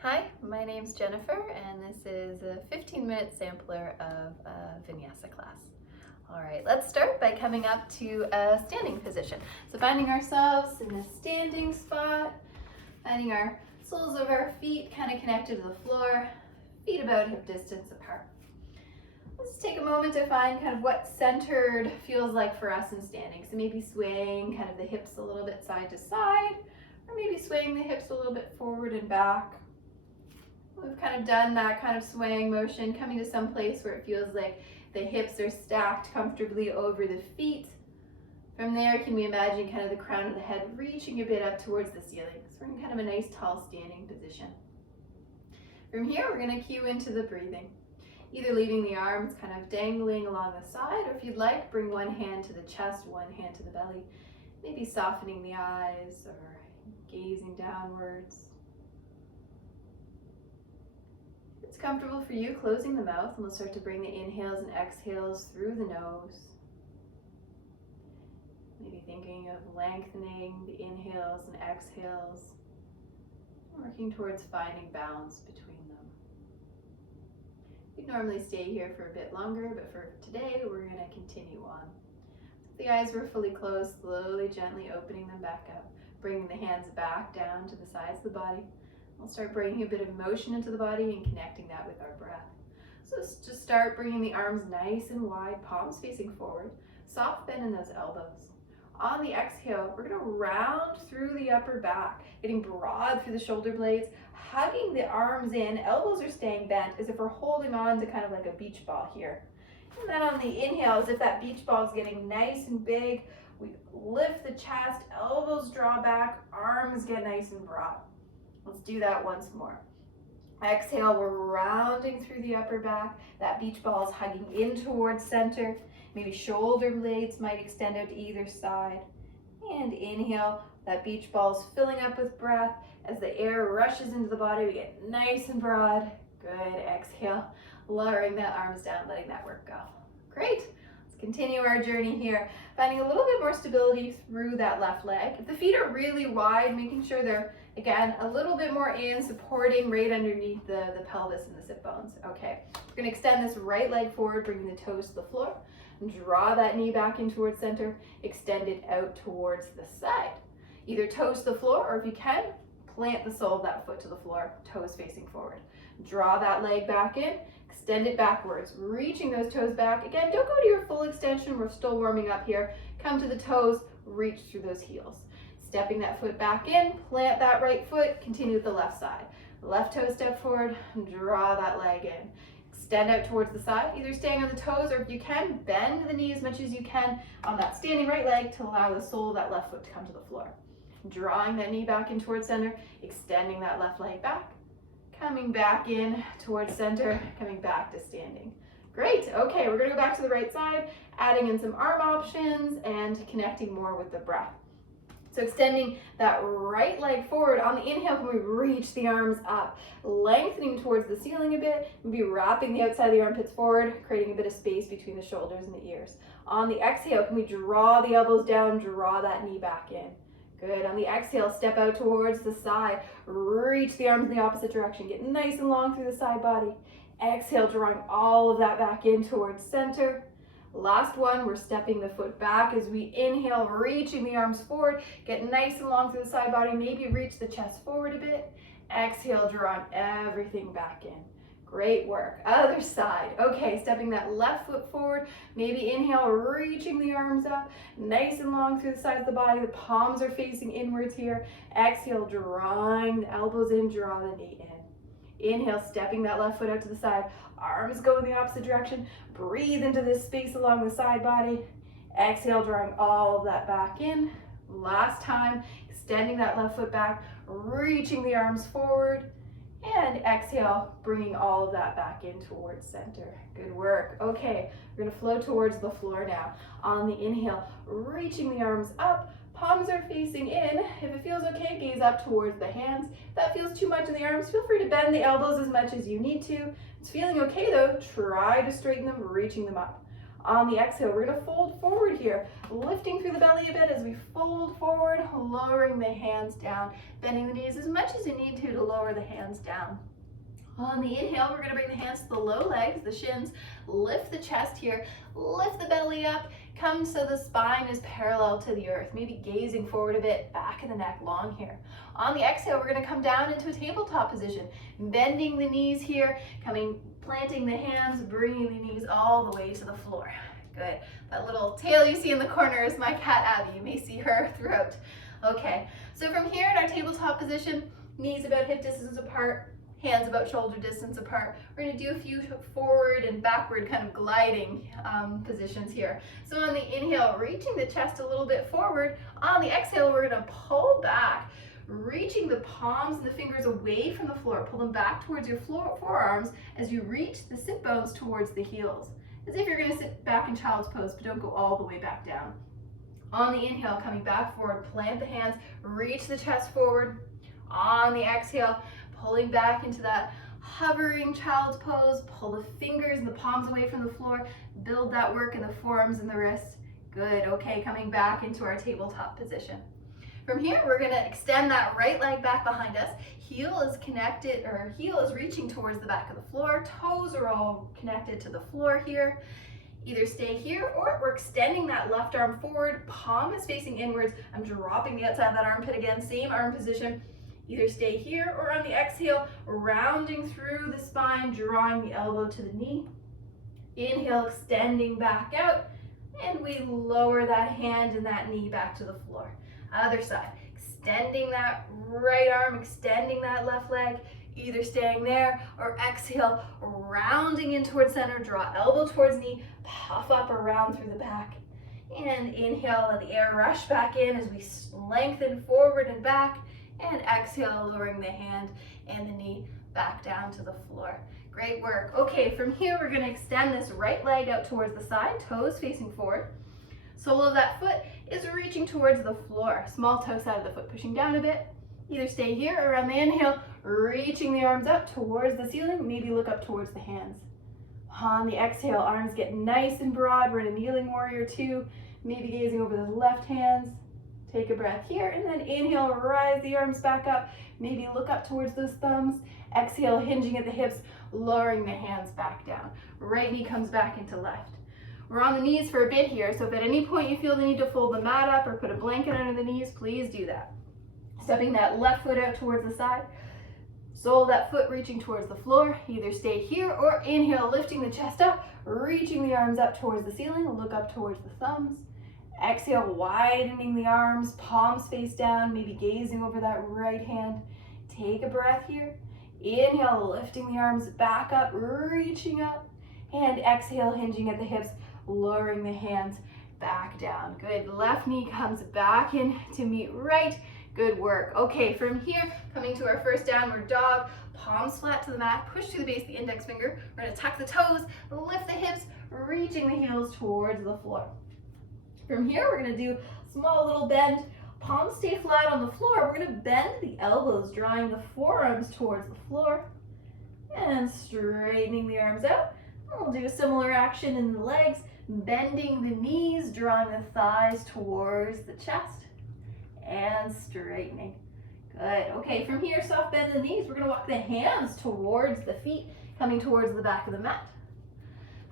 Hi, my name's Jennifer, and this is a 15-minute sampler of a Vinyasa class. All right, let's start by coming up to a standing position. So finding ourselves in a standing spot, finding our soles of our feet kind of connected to the floor, feet about hip distance apart. Let's take a moment to find kind of what centered feels like for us in standing. So maybe swaying kind of the hips a little bit side to side, or maybe swaying the hips a little bit forward and back. We've kind of done that kind of swaying motion, coming to some place where it feels like the hips are stacked comfortably over the feet. From there, can we imagine kind of the crown of the head reaching a bit up towards the ceiling? So we're in kind of a nice tall standing position. From here, we're going to cue into the breathing. Either leaving the arms kind of dangling along the side, or if you'd like, bring one hand to the chest, one hand to the belly. Maybe softening the eyes or gazing downwards. If it's comfortable for you, closing the mouth, and we'll start to bring the inhales and exhales through the nose. Maybe thinking of lengthening the inhales and exhales, working towards finding balance between them. We'd normally stay here for a bit longer, but for today, we're going to continue on. If the eyes were fully closed, slowly, gently opening them back up, bringing the hands back down to the sides of the body. We'll start bringing a bit of motion into the body and connecting that with our breath. So just start bringing the arms nice and wide, palms facing forward, soft bend in those elbows. On the exhale, we're going to round through the upper back, getting broad through the shoulder blades, hugging the arms in, elbows are staying bent as if we're holding on to kind of like a beach ball here. And then on the inhale, as if that beach ball is getting nice and big, we lift the chest, elbows draw back, arms get nice and broad. Let's do that once more. Exhale, we're rounding through the upper back. That beach ball is hugging in towards center. Maybe shoulder blades might extend out to either side. And inhale, that beach ball is filling up with breath. As the air rushes into the body, we get nice and broad. Good, exhale, lowering that arms down, letting that work go. Great. Continue our journey here, finding a little bit more stability through that left leg. If the feet are really wide, making sure they're, again, a little bit more in, supporting right underneath the pelvis and the sit bones. Okay, we're gonna extend this right leg forward, bringing the toes to the floor, and draw that knee back in towards center, extend it out towards the side. Either toes to the floor, or if you can, plant the sole of that foot to the floor, toes facing forward. Draw that leg back in, extend it backwards, reaching those toes back. Again, don't go to your full extension. We're still warming up here. Come to the toes, reach through those heels. Stepping that foot back in, plant that right foot, continue with the left side. Left toe step forward, draw that leg in. Extend out towards the side, either staying on the toes, or if you can, bend the knee as much as you can on that standing right leg to allow the sole of that left foot to come to the floor. Drawing that knee back in towards center, extending that left leg back. Coming back in towards center, coming back to standing. Great, okay, we're gonna go back to the right side, adding in some arm options and connecting more with the breath. So extending that right leg forward. On the inhale, can we reach the arms up, lengthening towards the ceiling a bit, maybe wrapping the outside of the armpits forward, creating a bit of space between the shoulders and the ears. On the exhale, can we draw the elbows down, draw that knee back in. Good. On the exhale, step out towards the side. Reach the arms in the opposite direction. Get nice and long through the side body. Exhale, drawing all of that back in towards center. Last one, we're stepping the foot back as we inhale, reaching the arms forward. Get nice and long through the side body. Maybe reach the chest forward a bit. Exhale, drawing everything back in. Great work. Other side. Okay, stepping that left foot forward. Maybe inhale, reaching the arms up, nice and long through the sides of the body. The palms are facing inwards here. Exhale, drawing the elbows in, draw the knee in. Inhale, stepping that left foot out to the side. Arms go in the opposite direction. Breathe into this space along the side body. Exhale, drawing all of that back in. Last time, extending that left foot back, reaching the arms forward. And exhale, bringing all of that back in towards center. Good work. Okay, we're gonna flow towards the floor now. On the inhale, reaching the arms up, palms are facing in. If it feels okay, gaze up towards the hands. If that feels too much in the arms, feel free to bend the elbows as much as you need to. If it's feeling okay though, try to straighten them, reaching them up. On the exhale, we're gonna fold forward here, lifting through the belly a bit as we fold forward, lowering the hands down, bending the knees as much as you need to lower lower the hands down. On the inhale, we're going to bring the hands to the low legs, the shins, lift the chest here, lift the belly up, come so the spine is parallel to the earth, maybe gazing forward a bit, back of the neck long here. On the exhale, we're going to come down into a tabletop position, bending the knees here, planting the hands, bringing the knees all the way to the floor. Good. That little tail you see in the corner is my cat Abby. You may see her throughout. Okay, so from here in our tabletop position, knees about hip distance apart, hands about shoulder distance apart. We're going to do a few forward and backward kind of gliding positions here. So on the inhale, reaching the chest a little bit forward. On the exhale, we're going to pull back, reaching the palms and the fingers away from the floor. Pull them back towards your forearms as you reach the sit bones towards the heels. As if you're going to sit back in child's pose, but don't go all the way back down. On the inhale, coming back forward, plant the hands, reach the chest forward. On the exhale, pulling back into that hovering child's pose, pull the fingers and the palms away from the floor, build that work in the forearms and the wrists. Good, okay, coming back into our tabletop position. From here, we're gonna extend that right leg back behind us. Heel is reaching towards the back of the floor. Toes are all connected to the floor here. Either stay here or we're extending that left arm forward. Palm is facing inwards. I'm dropping the outside of that armpit again, same arm position. Either stay here or on the exhale, rounding through the spine, drawing the elbow to the knee. Inhale, extending back out, and we lower that hand and that knee back to the floor. Other side, extending that right arm, extending that left leg, either staying there or exhale, rounding in towards center, draw elbow towards knee, puff up around through the back. And inhale, let the air rush back in as we lengthen forward and back. And exhale, lowering the hand and the knee back down to the floor. Great work. Okay, from here, we're gonna extend this right leg out towards the side, toes facing forward. Sole of that foot is reaching towards the floor. Small toe side of the foot pushing down a bit. Either stay here or on the inhale, reaching the arms up towards the ceiling, maybe look up towards the hands. On the exhale, arms get nice and broad. We're in a kneeling warrior two, maybe gazing over the left hands. Take a breath here and then inhale, rise the arms back up. Maybe look up towards those thumbs. Exhale, hinging at the hips, lowering the hands back down. Right knee comes back into left. We're on the knees for a bit here, so if at any point you feel the need to fold the mat up or put a blanket under the knees, please do that. Stepping that left foot out towards the side. Sole of that foot reaching towards the floor. Either stay here or inhale, lifting the chest up, reaching the arms up towards the ceiling. Look up towards the thumbs. Exhale, widening the arms, palms face down, maybe gazing over that right hand. Take a breath here. Inhale, lifting the arms back up, reaching up. And exhale, hinging at the hips, lowering the hands back down. Good. Left knee comes back in to meet right. Good work. Okay, from here, coming to our first downward dog, palms flat to the mat, push to the base of the index finger. We're going to tuck the toes, lift the hips, reaching the heels towards the floor. From here, we're going to do a small little bend. Palms stay flat on the floor. We're going to bend the elbows, drawing the forearms towards the floor and straightening the arms out. We'll do a similar action in the legs, bending the knees, drawing the thighs towards the chest and straightening. Good. Okay, from here, soft bend the knees. We're going to walk the hands towards the feet, coming towards the back of the mat.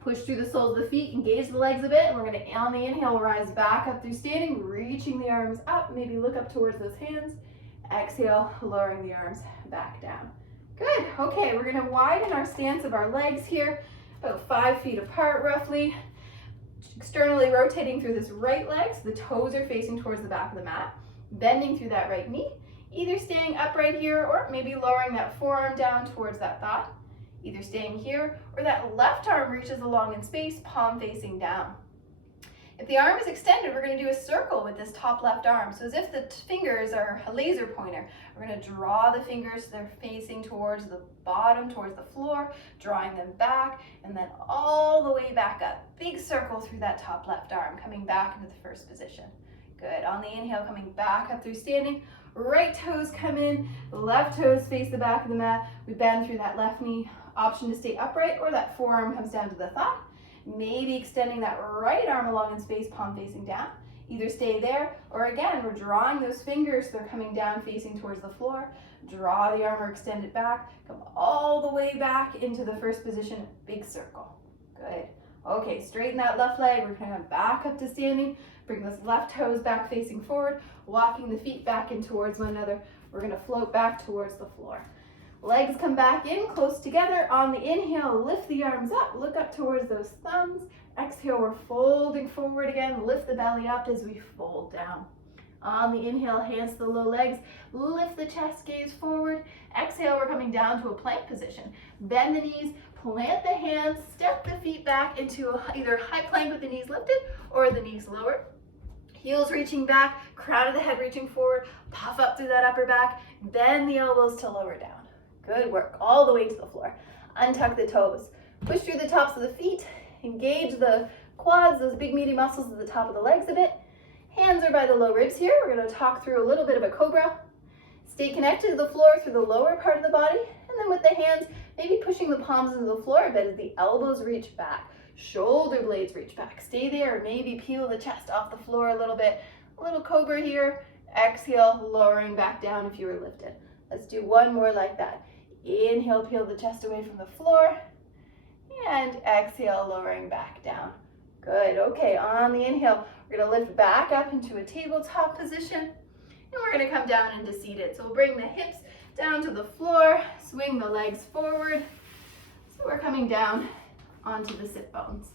Push through the soles of the feet, engage the legs a bit. We're going to, on the inhale, rise back up through standing, reaching the arms up, maybe look up towards those hands. Exhale, lowering the arms back down. Good. Okay, we're going to widen our stance of our legs here, about 5 feet apart roughly. Externally rotating through this right leg, so the toes are facing towards the back of the mat. Bending through that right knee, either staying upright here or maybe lowering that forearm down towards that thigh. Either staying here or that left arm reaches along in space, palm facing down. If the arm is extended, we're going to do a circle with this top left arm. So as if the fingers are a laser pointer, we're going to draw the fingers so they're facing towards the bottom, towards the floor, drawing them back, and then all the way back up. Big circle through that top left arm, coming back into the first position. Good. On the inhale, coming back up through standing. Right toes come in, left toes face the back of the mat. We bend through that left knee. Option to stay upright or that forearm comes down to the thigh. Maybe extending that right arm along in space, palm facing down. Either stay there, or again, we're drawing those fingers, they're coming down facing towards the floor. Draw the arm or extend it back. Come all the way back into the first position, big circle. Good. Okay, straighten that left leg. We're gonna come back up to standing. Bring those left toes back facing forward, walking the feet back in towards one another. We're gonna float back towards the floor. Legs come back in, close together. On the inhale, lift the arms up, look up towards those thumbs. Exhale, we're folding forward again. Lift the belly up as we fold down. On the inhale, hands to the low legs, lift the chest, gaze forward. Exhale, we're coming down to a plank position. Bend the knees, plant the hands, step the feet back into either high plank with the knees lifted or the knees lower. Heels reaching back, crown of the head reaching forward, puff up through that upper back, bend the elbows to lower down. Good work, all the way to the floor. Untuck the toes, push through the tops of the feet, engage the quads, those big meaty muscles at the top of the legs a bit. Hands are by the low ribs here. We're going to talk through a little bit of a cobra. Stay connected to the floor through the lower part of the body, and then with the hands, maybe pushing the palms into the floor a bit as the elbows reach back. Shoulder blades reach back. Stay there, maybe peel the chest off the floor a little bit. A little cobra here. Exhale, lowering back down if you were lifted. Let's do one more like that. Inhale, peel the chest away from the floor, and exhale, lowering back down. Good. Okay, on the inhale, we're going to lift back up into a tabletop position, and we're going to come down into seated. So we'll bring the hips down to the floor, swing the legs forward. So we're coming down onto the sit bones.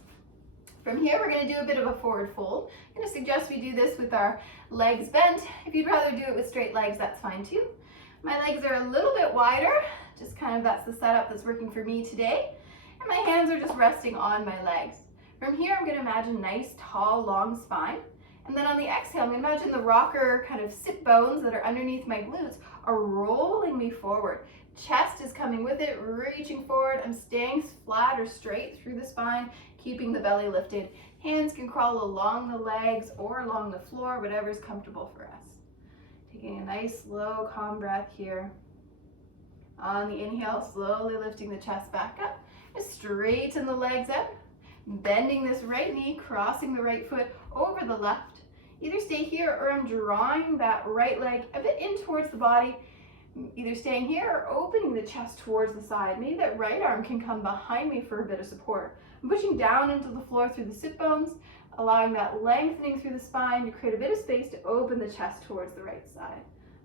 From here, we're going to do a bit of a forward fold. I'm going to suggest we do this with our legs bent. If you'd rather do it with straight legs, that's fine too. My legs are a little bit wider, just kind of that's the setup that's working for me today. And my hands are just resting on my legs. From here, I'm going to imagine nice, tall, long spine. And then on the exhale, I'm going to imagine the rocker kind of sit bones that are underneath my glutes are rolling me forward. Chest is coming with it, reaching forward. I'm staying flat or straight through the spine, keeping the belly lifted. Hands can crawl along the legs or along the floor, whatever's comfortable for us. Taking a nice, slow, calm breath here. On the inhale, slowly lifting the chest back up. Just straighten the legs out. Bending this right knee, crossing the right foot over the left. Either stay here or I'm drawing that right leg a bit in towards the body. Either staying here or opening the chest towards the side. Maybe that right arm can come behind me for a bit of support. I'm pushing down into the floor through the sit bones, allowing that lengthening through the spine to create a bit of space to open the chest towards the right side.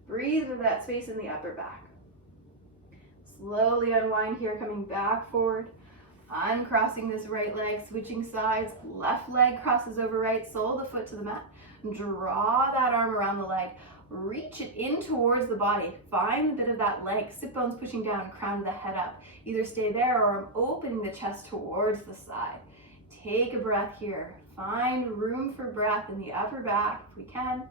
Breathe with that space in the upper back. Slowly unwind here, coming back forward. Uncrossing this right leg, switching sides. Left leg crosses over right, sole the foot to the mat. Draw that arm around the leg. Reach it in towards the body. Find a bit of that leg. Sit bones pushing down, crown of the head up. Either stay there or I'm opening the chest towards the side. Take a breath here. Find room for breath in the upper back if we can.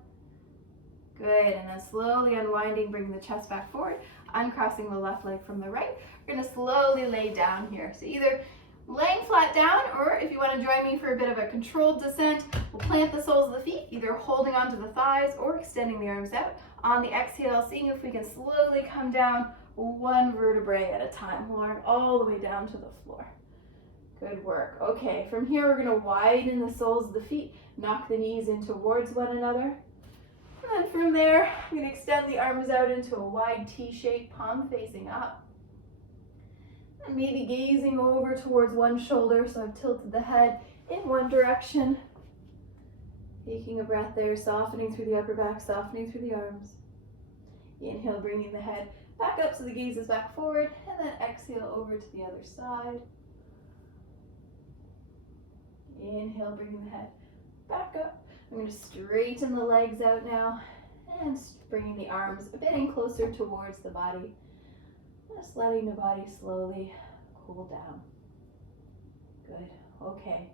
Good, and then slowly unwinding, bringing the chest back forward, uncrossing the left leg from the right. We're gonna slowly lay down here. So either laying flat down, or if you wanna join me for a bit of a controlled descent, we'll plant the soles of the feet, either holding onto the thighs or extending the arms out. On the exhale, seeing if we can slowly come down one vertebrae at a time, lowering all the way down to the floor. Good work. Okay, from here we're gonna widen the soles of the feet, knock the knees in towards one another. And then from there, I'm going to extend the arms out into a wide T shape, palm facing up. And maybe gazing over towards one shoulder, so I've tilted the head in one direction. Taking a breath there, softening through the upper back, softening through the arms. Inhale, bringing the head back up so the gaze is back forward, and then exhale over to the other side. Inhale, bringing the head back up. I'm going to straighten the legs out now and bringing the arms a bit in closer towards the body. Just letting the body slowly cool down. Good. Okay.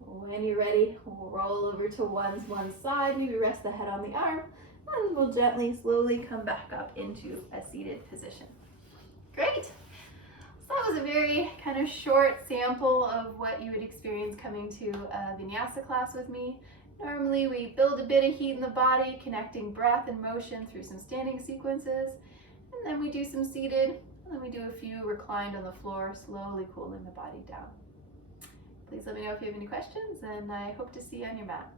When you're ready, we'll roll over to one side, maybe rest the head on the arm, and we'll gently, slowly come back up into a seated position. Great. So that was a very kind of short sample of what you would experience coming to a Vinyasa class with me. Normally we build a bit of heat in the body, connecting breath and motion through some standing sequences, and then we do some seated, and then we do a few reclined on the floor, slowly cooling the body down. Please let me know if you have any questions, and I hope to see you on your mat.